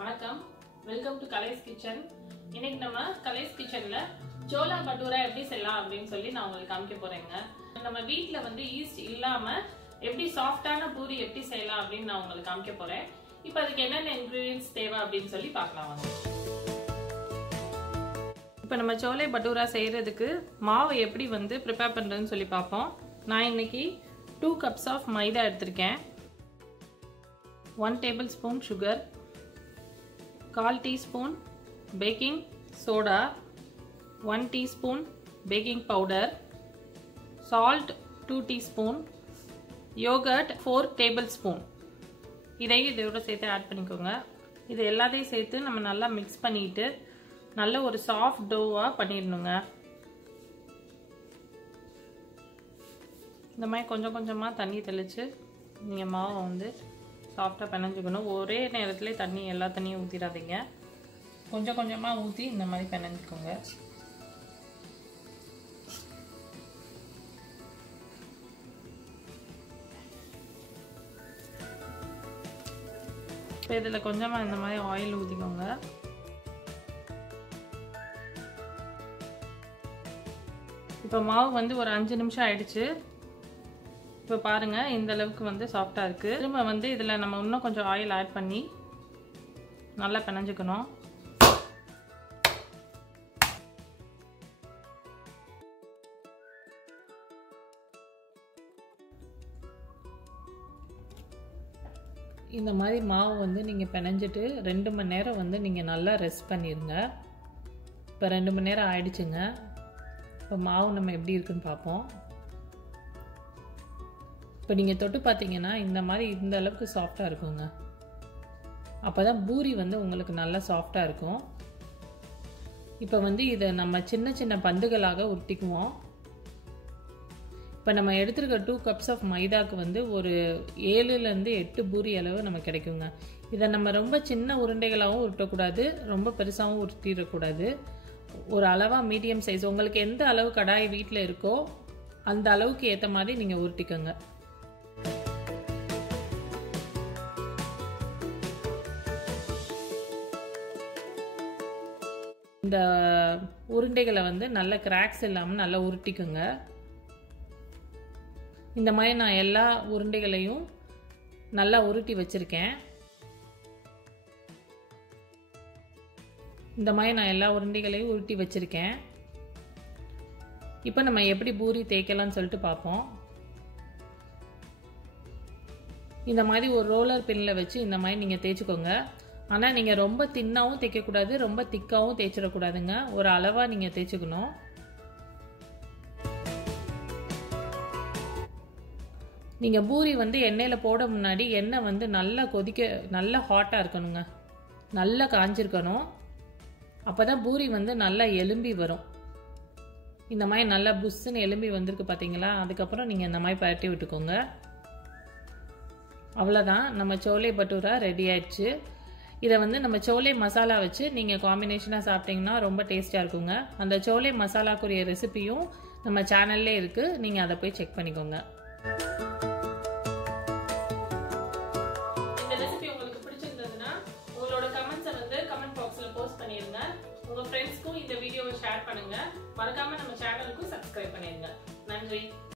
வணக்கம், welcome to கலைஸ் kitchen. இன்னைக்கு நம்ம கலைஸ் கிச்சன்ல சோலா பட்டூரா எப்படி செய்யலாம் அப்படின்னு சொல்லி நான் உங்களுக்கு காமிக்க போறேங்க. நம்ம வீட்டில் வந்து ஈஸ்ட் இல்லாம எப்படி சாஃப்டான பூரி எப்படி செய்யலாம் அப்படின்னு நான் உங்களுக்கு காமிக்க போறேன். இப்போ அதுக்கு என்னென்ன இன்கிரீடியன்ஸ் தேவை அப்படின்னு சொல்லி பார்க்கலாம் வாங்க. இப்போ நம்ம சோலை பட்டூரா செய்யறதுக்கு மாவு எப்படி வந்து ப்ரிப்பேர் பண்றதுன்னு சொல்லி பார்ப்போம். நான் இன்னைக்கு 2 கப்ஸ் ஆஃப் மைதா எடுத்திருக்கேன், 1 tablespoon sugar, 1/4 teaspoon baking soda, 1 teaspoon baking powder, salt 2 teaspoon, yogurt 4 tablespoon. இதோட சேர்த்து ஆட் பண்ணிக்கோங்க. இது எல்லாத்தையும் சேர்த்து நம்ம நல்லா மிக்ஸ் பண்ணிட்டு நல்ல ஒரு சாஃப்ட் டோவா பண்ணிடணுங்க. இந்த மாதிரி கொஞ்சம் கொஞ்சமாக தண்ணி தெளித்து நீங்கள் மாவை வந்து சாஃப்டாக பிணைஞ்சிக்கணும். ஒரே நேரத்தில் தண்ணி எல்லா தண்ணியும் ஊற்றிடாதீங்க, கொஞ்சம் கொஞ்சமாக ஊற்றி இந்த மாதிரி பிணைஞ்சிக்கோங்க. இப்போ இதில் கொஞ்சமாக இந்த மாதிரி ஆயில் ஊற்றிக்கோங்க. இப்போ மாவு வந்து ஒரு 5 நிமிஷம் ஆயிடுச்சு. இப்போ பாருங்கள், இந்த அளவுக்கு வந்து சாஃப்டாக இருக்குது. திரும்ப வந்து இதில் நம்ம இன்னும் கொஞ்சம் ஆயில் ஆட் பண்ணி நல்லா பிணைஞ்சிக்கணும். இந்த மாதிரி மாவு வந்து நீங்கள் பிணைஞ்சிட்டு 2 மணி நேரம் வந்து நீங்கள் நல்லா ரெஸ்ட் பண்ணிடுங்க. இப்போ 2 மணி நேரம் ஆயிடுச்சுங்க. இப்போ மாவு நம்ம எப்படி இருக்குன்னு பார்ப்போம். இப்போ நீங்கள் தொட்டு பார்த்தீங்கன்னா இந்த மாதிரி இந்த அளவுக்கு சாஃப்டாக இருக்குங்க. அப்போ தான் பூரி வந்து உங்களுக்கு நல்லா சாஃப்டாக இருக்கும். இப்போ வந்து இதை நம்ம சின்ன சின்ன பந்துகளாக உருட்டிக்குவோம். இப்போ நம்ம எடுத்துருக்க 2 கப்ஸ் ஆஃப் மைதாக்கு வந்து ஒரு 7லேருந்து 8 பூரி அளவு நமக்கு கிடைக்குங்க. இதை நம்ம ரொம்ப சின்ன உருண்டைகளாகவும் உருட்டக்கூடாது, ரொம்ப பெருசாகவும் உருட்டிடக்கூடாது. ஒரு அளவாக மீடியம் சைஸ், உங்களுக்கு எந்த அளவு கடாய் வீட்டில் இருக்கோ அந்த அளவுக்கு ஏற்ற மாதிரி நீங்கள் உருட்டிக்கோங்க. இந்த உருண்டைகளை வந்து நல்ல கிராக்ஸ் இல்லாமல் நல்லா உருட்டிக்கோங்க. இந்த மாதிரி நான் எல்லா உருண்டைகளையும் நல்லா உருட்டி வச்சுருக்கேன். இந்த மாதிரி நான் எல்லா உருண்டைகளையும் உருட்டி வச்சுருக்கேன். இப்போ நம்ம எப்படி பூரி தேய்க்கலாம்னு சொல்லிட்டு பார்ப்போம். இந்த மாதிரி ஒரு ரோலர் பின்னில் வச்சு இந்த மாதிரி நீங்கள் தேய்ச்சிக்கோங்க. ஆனால் நீங்கள் ரொம்ப தின்னாகவும் தேய்க்கக்கூடாது, ரொம்ப திக்காகவும் தேய்ச்சிடக்கூடாதுங்க. ஒரு அளவாக நீங்கள் தேய்ச்சிக்கணும். நீங்கள் பூரி வந்து எண்ணெயில் போட முன்னாடி எண்ணெய் வந்து நல்லா நல்லா ஹாட்டாக இருக்கணுங்க, நல்லா காஞ்சிருக்கணும். அப்போ தான் பூரி வந்து நல்லா எலும்பி வரும். இந்த மாதிரி நல்லா புஷ்ஷுன்னு எலும்பி வந்திருக்கு பார்த்தீங்களா? அதுக்கப்புறம் நீங்கள் இந்த மாதிரி பரட்டி விட்டுக்கோங்க. அவ்வளோதான், நம்ம சோலை பட்டூரா ரெடி ஆயிடுச்சு. இதை வந்து நம்ம சோலை மசாலா வச்சு நீங்கள் காம்பினேஷனாக சாப்பிட்டிங்கன்னா ரொம்ப டேஸ்ட்டாக இருக்குங்க. அந்த சோலை மசாலாக்குரிய ரெசிபியும் நம்ம சேனல்லே இருக்குது, நீங்கள் அதை போய் செக் பண்ணிக்கோங்க. இந்த ரெசிபி உங்களுக்கு பிடிச்சிருந்ததுன்னா உங்களோட கமெண்ட்ஸை வந்து கமெண்ட் பாக்ஸில் போஸ்ட் பண்ணிடுங்க. உங்கள் ஃப்ரெண்ட்ஸ்க்கும் இந்த வீடியோவை ஷேர் பண்ணுங்கள். மறக்காமல் நம்ம சேனலுக்கும் சப்ஸ்கிரைப் பண்ணிடுங்க. நன்றி.